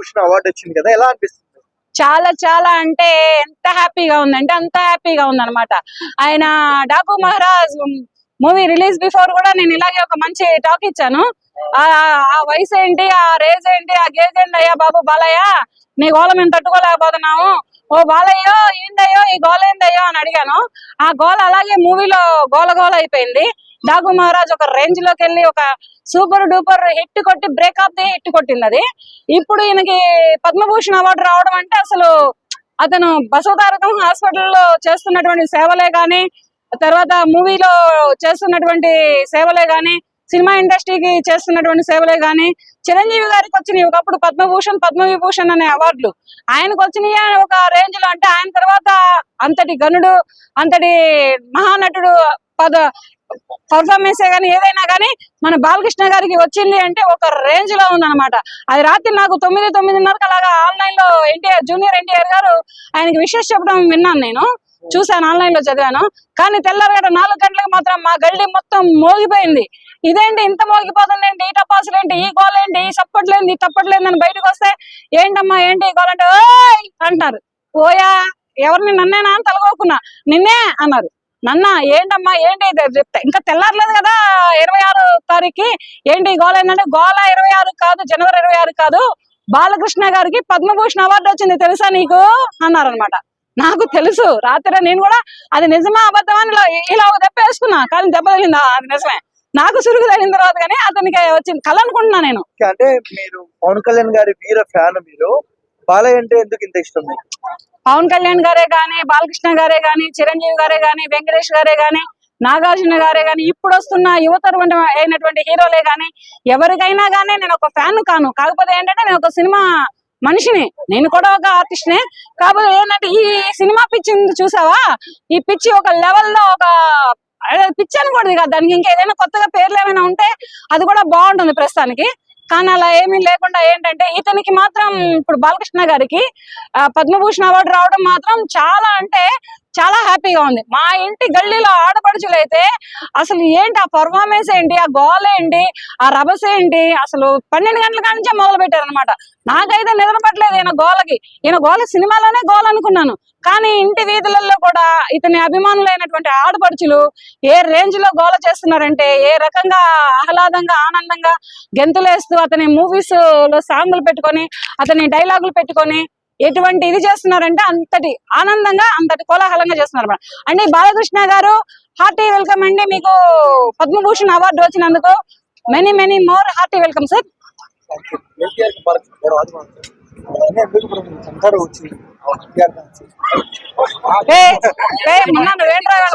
Padma Bhushan award వచ్చింది కదా, ఎలా అనిపిస్తుంది? చాలా చాలా అంటే ఎంత హ్యాపీగా ఉందంటే అంత హ్యాపీగా ఉందన్నమాట. ఆయన Daaku Maharaj movie release before కూడా నేను ఇలాగే ఒక మంచి టాక్ ఇచ్చాను. ఆ వయసు ఏంటి, ఆ రేజ్ ఏంటి, ఆ గేజ్ ఏంటి అయ్యా బాబు బాలయ్య, నీ గోళ మేము తట్టుకోలేకపోతున్నాము, ఓ బాలయ్యో ఏంటయ్యో ఈ గోళ ఏంటయ్యో అని అడిగాను. ఆ గోళ అలాగే మూవీలో గోల గోల అయిపోయింది. డాకు మహారాజ్ ఒక రేంజ్ లోకి వెళ్ళి ఒక సూపర్ డూపర్ హిట్ కొట్టి బ్రేక్ ఆఫ్ ది హిట్ కొట్టింది అది. ఇప్పుడు ఈయనకి పద్మభూషణ్ అవార్డు రావడం అంటే అసలు అతను బసవతారకం హాస్పిటల్లో చేస్తున్నటువంటి సేవలే గాని, తర్వాత మూవీలో చేస్తున్నటువంటి సేవలే గాని, సినిమా ఇండస్ట్రీకి చేస్తున్నటువంటి సేవలే గాని, చిరంజీవి గారికి వచ్చినాయి ఒకప్పుడు పద్మభూషణ్ పద్మవిభూషణ్ అనే అవార్డులు, ఆయనకు వచ్చినాయి ఒక రేంజ్ లో. అంటే ఆయన తర్వాత అంతటి గనుడు, అంతటి మహానటుడు పర్ఫార్మెన్సే గానీ ఏదైనా గానీ మన బాలకృష్ణ గారికి వచ్చింది అంటే ఒక రేంజ్ లో ఉందన్నమాట. అది రాత్రి నాకు 9:30కు అలాగా ఆన్లైన్ లో జూనియర్ ఎన్టీఆర్ గారు ఆయనకి విషెస్ చెప్పడం విన్నాను, నేను చూసాను, ఆన్లైన్ లో చదివాను. కానీ తెల్లారగడ 4 గంటలకు మాత్రం మా గల్లి మొత్తం మోగిపోయింది. ఇదేంటి ఇంత మోగిపోతుంది ఏంటి, ఈ టపాసులు ఏంటి, ఈ గోలేంటి, ఈ సప్పట్లేంటి, ఈ తప్పట్లేంది అని బయటకు వస్తే ఏంటమ్మా ఏంటి ఈ గోలంటే ఓయ్ అంటున్నారు. ఓయా ఎవరిని నన్నేనా అని తలగోకున్నా, నిన్నే అన్నారు. నన్న ఏంటమ్మా ఏంటి చెప్తా, ఇంకా తెల్లారలేదు కదా 26 తారీఖుకి, ఏంటి గోల ఏంటంటే గోల 26 కాదు, జనవరి 26 కాదు, బాలకృష్ణ గారికి పద్మభూషణ్ అవార్డు వచ్చింది తెలుసా నీకు అన్నారనమాట. నాకు తెలుసు, రాత్రి నేను కూడా అది నిజమా అబద్ధమా అని ఇలా ఒక దెబ్బ వేసుకున్నా, కానీ దెబ్బ తగిలిందా అది నిజమే, నాకు సురుగు తగిలిన తర్వాత కానీ అతనికి వచ్చింది కళ అనుకుంటున్నా నేను. అంటే మీరు పవన్ కళ్యాణ్ గారి వీర ఫ్యాన్, మీరు బాలయ్య అంటే ఎందుకు ఇంత ఇష్టం? పవన్ కళ్యాణ్ గారే గాని, బాలకృష్ణ గారే గాని, చిరంజీవి గారే గాని, వెంకటేష్ గారే గాని, నాగార్జున గారే గాని, ఇప్పుడు వస్తున్న యువతరం అయినటువంటి హీరోలే గాని, ఎవరికైనా గానీ నేను ఒక ఫ్యాన్ కాను. కాకపోతే ఏంటంటే నేను ఒక సినిమా మనిషిని, నేను కూడా ఒక ఆర్టిస్ట్ నే. కాకపోతే ఏంటంటే ఈ సినిమా పిచ్చి చూసావా, ఈ పిచ్చి ఒక లెవెల్లో ఒక పిచ్చి అనకూడదు కదా, దానికి ఇంకా ఏదైనా కొత్తగా పేర్లు ఏమైనా ఉంటే అది కూడా బాగుంటుంది ప్రస్తుతానికి. కానీ అలా ఏమీ లేకుండా ఏంటంటే ఇతనికి మాత్రం ఇప్పుడు బాలకృష్ణ గారికి పద్మభూషణ్ అవార్డు రావడం మాత్రం చాలా అంటే చాలా హ్యాపీగా ఉంది. మా ఇంటి గల్లీలో ఆడపడుచులు అయితే అసలు ఏంటి ఆ పర్ఫార్మెన్స్ ఏంటి, ఆ గోల్ ఏంటి, ఆ రభస ఏంటి, అసలు 12 గంటల కానించే మొదలు పెట్టారనమాట. నాకైతే నిద్ర పట్టలేదు ఈయన గోలకి. ఈయన గోల సినిమాలోనే గోల్ అనుకున్నాను, కానీ ఇంటి వీధులలో కూడా ఇతని అభిమానులైనటువంటి ఆడపడుచులు ఏ రేంజ్ లో గోల చేస్తున్నారంటే, ఏ రకంగా ఆహ్లాదంగా ఆనందంగా గెంతులేస్తూ అతని మూవీస్ లో సాంగులు పెట్టుకొని, అతని డైలాగులు పెట్టుకొని ఎటువంటి ఇది చేస్తున్నారంటే అంతటి ఆనందంగా అంతటి కోలాహలంగా చేస్తున్నారు. అండి బాలకృష్ణ గారు హార్టీ వెల్కమ్ అండి, మీకు పద్మభూషణ్ అవార్డు వచ్చినందుకు many many more hearty welcome sir.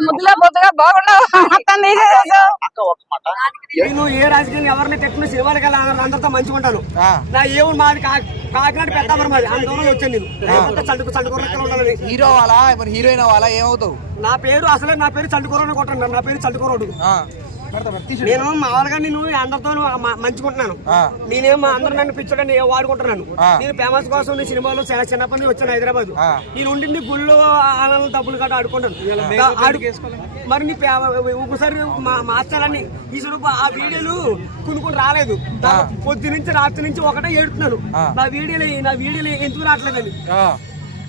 ముద్దులో పోతుగా బాగుండవు నేను ఏ రాజకీయాలు ఎవరిని తెచ్చిన సినిమాలకి అందరితో మంచిగా ఉంటాను. నా ఏమి మాది కాకినాడ పెద్దాపురం, మాది అందులో వచ్చాను నేను. చండుకూరలకి ఉండాలని హీరో వాళ్ళ హీరోయిన్ వాళ్ళ ఏమవుతావు? నా పేరు అసలే నా పేరు చండుకూర కొట్టండి, నా పేరు చండుకూరోడు. నేను మామూలుగా నేను అందరితో మంచుకుంటున్నాను. నేనేమో అందరూ నన్ను పిచ్చడానికి వాడుకుంటున్నాను. నేను ఫేమస్ కోసం నేను సినిమాలో చిన్నప్పటి నుంచి వచ్చాను హైదరాబాద్. నేను ఉండింది గుళ్ళు ఆనందం డబ్బులు గట్రా ఆడుకుంటాను. మరి నీ ఒకసారి మార్చాలని తీసుడు ఆ వీడియోలు కొనుక్కొని రాలేదు. పొద్దు నుంచి రాత్రి నుంచి ఒకటే ఏడుతున్నాను, నా వీడియోలు ఎందుకు రావట్లేదని.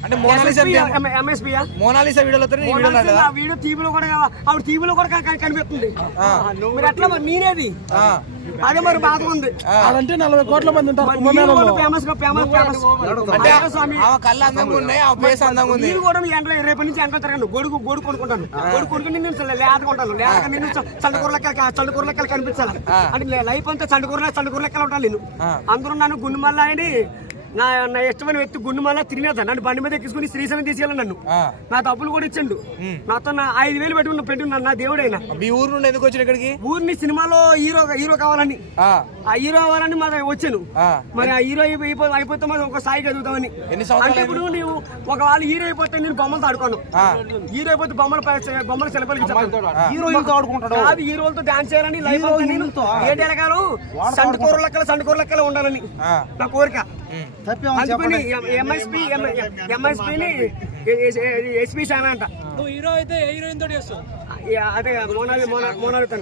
అంటే మోనాలిసా వీడియో టీవీలో కూడా ఆవిడ టీవీలో కూడా కనిపిస్తుంది. మీరు ఎట్లా మరి నేనేది అదే మరి బాధ ఉంది. అదంటే 40 కోట్ల మంది ఉంటారు. రేపటి నుంచి ఎంటలు తిరగండి, గొడుగు కొనుక్కుంటాను. గొడుగు కొనుక్కుని నేను లేదుకుంటాను. లేక నేను చండకూరలెక్కలు కనిపించాలి అంటే లైఫ్ అంతా చండకూరలెక్కలు ఉంటాను నేను. అందరూ నన్ను గుండుమల్ల అని నా ఇష్టమైన వ్యక్తి గుండుమల్ల తిరిగిన నన్ను బండి మీద ఎక్కించుకుని శ్రీశైలం తీసుకెళ్ళి నన్ను నా తప్పులు కూడా ఇచ్చిండు. నాతో 5,000 పెట్టుకున్న నా దేవుడైనా. మీ ఊరు నుండి ఎందుకు వచ్చాను ఇక్కడికి? ఊరిని సినిమాలో హీరో కావాలని, ఆ హీరో అవ్వాలని మరి వచ్చాను. మరి ఆ హీరో అయిపోతే మరి ఒక స్థాయికి ఎదుగుతామని. అంటే ఇప్పుడు నువ్వు ఒకవేళ హీరో అయిపోతే నేను బొమ్మలతో ఆడుకోను. హీరో అయిపోతే బొమ్మల శిల్పాలకి అది హీరోలతో డాన్స్ చేయాలని లైఫ్ ఏంటి ఎలగాను సండకూర లెక్కలు ఉండాలని నా కోరిక. అందుకని ఎంఎస్పీని ఎస్పీ శానా అంట. నువ్వు హీరో అయితే హీరోయిన్ తోటి చేస్తావు. అదే మోనాలితో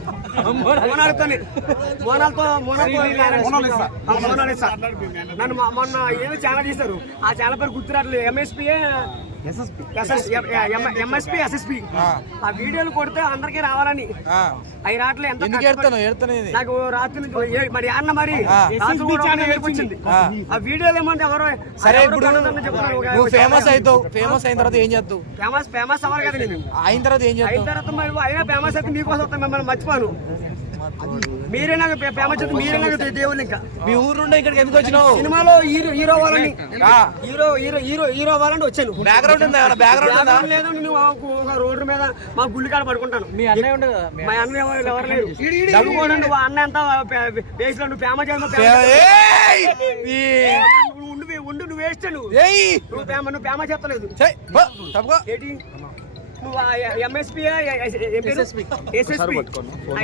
నన్ను మొన్న ఏదో ఛానల్ చేశారు. ఆ ఛానల్ పేరు గుర్తురాట్లు. ఎంఎస్పీ ఎస్ఎస్పీ ఆ వీడియోలు కొడితే అందరికీ రావాలని అవి రావట్లే. ఎంత నాకు రాత్రి నుంచి మరి అన్న మరి రాత్రి కూడా ఏర్పొచ్చింది. ఆ వీడియోలు ఏమంటే ఎవరో సరే ఇప్పుడు నువ్వు ఫేమస్ అవుతావు. ఫేమస్ అయిన తర్వాత ఏం చేస్తావు? ఫేమస్ అవ్వాలి కదా నేను. అయిన తర్వాత ఏం చేస్తావు? అయిన తర్వాత మరి అయినా ఫేమస్ అయితే మీకోసం వస్తాను. మిమ్మల్ని మర్చిపోను. మీరే నాకు ఫేమస్ అయితే మీరే నాకు దేవుళ్ళు. ఇంకా మీ ఊరు నుండి ఇక్కడికి ఎందుకు వచ్చినావు? సినిమాలో హీరో అవ్వాలని హీరో అవ్వాలని వచ్చాను. బ్యాక్గ్రౌండ్ ఉందా? బ్యాక్గ్రౌండ్ లేదు. నేను ఒక రోడ్డు మీద మా గుళ్ళు కాడ పడుకుంటాను. మీ అన్నయ్య ఉండదు? మా అన్న ఎవరు లేరు. డబ్బు అన్న ఎంత వేసిన నువ్వు ఫేమస్ ఉండు. నువ్వు వేస్ట్. నువ్వు ఫేమస్ చెప్పలేదు. ఏంటి నువ్వు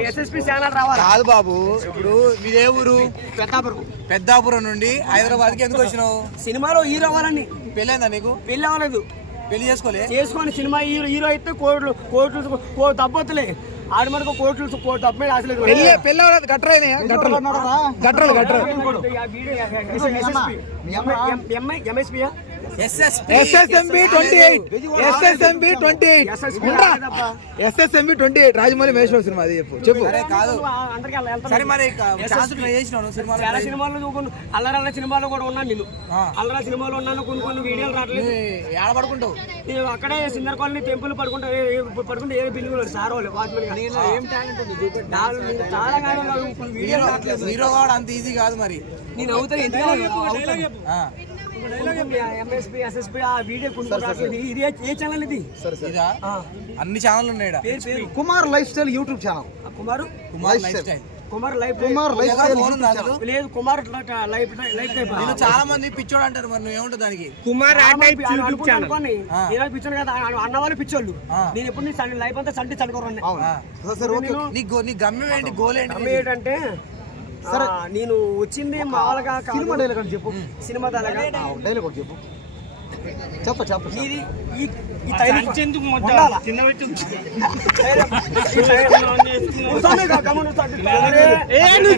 ఎస్ఎస్పీ ఛానల్ రావాలి కాదు బాబు. ఇప్పుడు మీదే ఊరు? పెద్దాపురం నుండి హైదరాబాద్ కి ఎందుకు వచ్చినావు? సినిమాలో హీరో అవ్వాలని. పెళ్ళైందా నీకు? పెళ్ళి అవ్వలేదు. పెళ్లి చేసుకొని సినిమా హీరో అయితే కోట్లు దబ్బొత్తులే. ఆడి మనకు కోట్లు డబ్బు మీద ఆశలేదు. పెళ్ళి అవ్వలేదు. గట్రలు SSMB 28 రాజమౌళి మహేశ్వర సినిమా. అది చెప్పు. సరే మరి చాలా సినిమాలు అల్లరల్ల సినిమాలో కూడా ఉన్నాను. నేను అల్లర సినిమాలో ఉన్నాను. కొన్ని వీడియోలు రావట్లేదు. ఏడ పడుకుంటావు? నేను అక్కడే సిందర్ కాలనీ టెంపుల్ పడుకుంటే ఏ బిల్డింగ్ సార్ వాళ్ళు హీరో కావడం అంత ఈజీ కాదు. మరి నేను అవుతాను. ఎందుకు ఎంఎస్పీ ఎస్ఎస్పీ ఆ వీడియో ఇది ఏ ఛానల్ ఇది? అన్ని ఛానల్ ఉన్నాయి. Kumar life style YouTube channel. Kumar life లేదు. కుమార్ లైఫ్ చాలా మంది పిచ్చోడు అంటారు. మరి నువ్వు ఏముంటుంది దానికి? కుమార్ పిచ్చోడు కదా అన్న వాళ్ళు పిచ్చోళ్ళు. నేను ఎప్పుడు లైఫ్ అంతా చండుకోరండి. నీ గమ్యం ఏంటి? గోల్ ఏంటి? ఏంటంటే నేను వచ్చింది మామూలుగా సినిమా డైలాగ్ చెప్పు. సినిమా డైలాగ్ చెప్పు.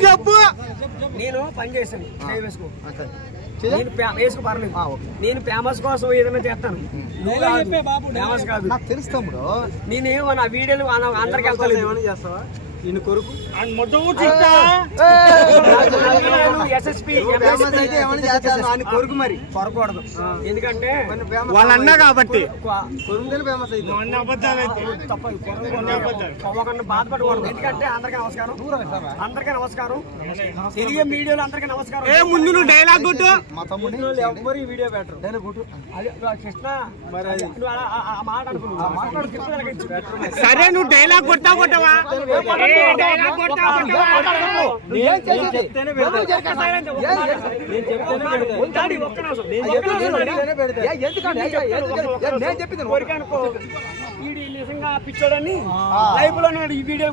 చెప్పు. నేను పని చేశాను. వేసుకో పర్లేదు. నేను ఫేమస్ కోసం ఏదైనా చేస్తాను. ఫేమస్ కాదు నాకు తెలుసు తమ్ముడు. నేనేమో నా వీడియోలు అందరికి వెళ్తాను. చేస్తావా నేను కొరకు కొరకు మరి కొరకూడదు. ఎందుకంటే వాళ్ళన్నా కాబట్టి బాధపడకూడదు. ఎందుకంటే అందరికీ నమస్కారం. తిరిగే మీడియాలో అందరికీ నమస్కారం. ముందు నువ్వు డైలాగ్ కొట్టు. మా తమ్ముడు ఎవరు ఈ వీడియో పెట్టరు. డైలాగ్ కొట్టు. కృష్ణ మాట అనుకున్నావు. సరే నువ్వు డైలాగ్ కొట్టావా? నిజంగా పిచ్చోడని లైఫ్ లో ఈ వీడియో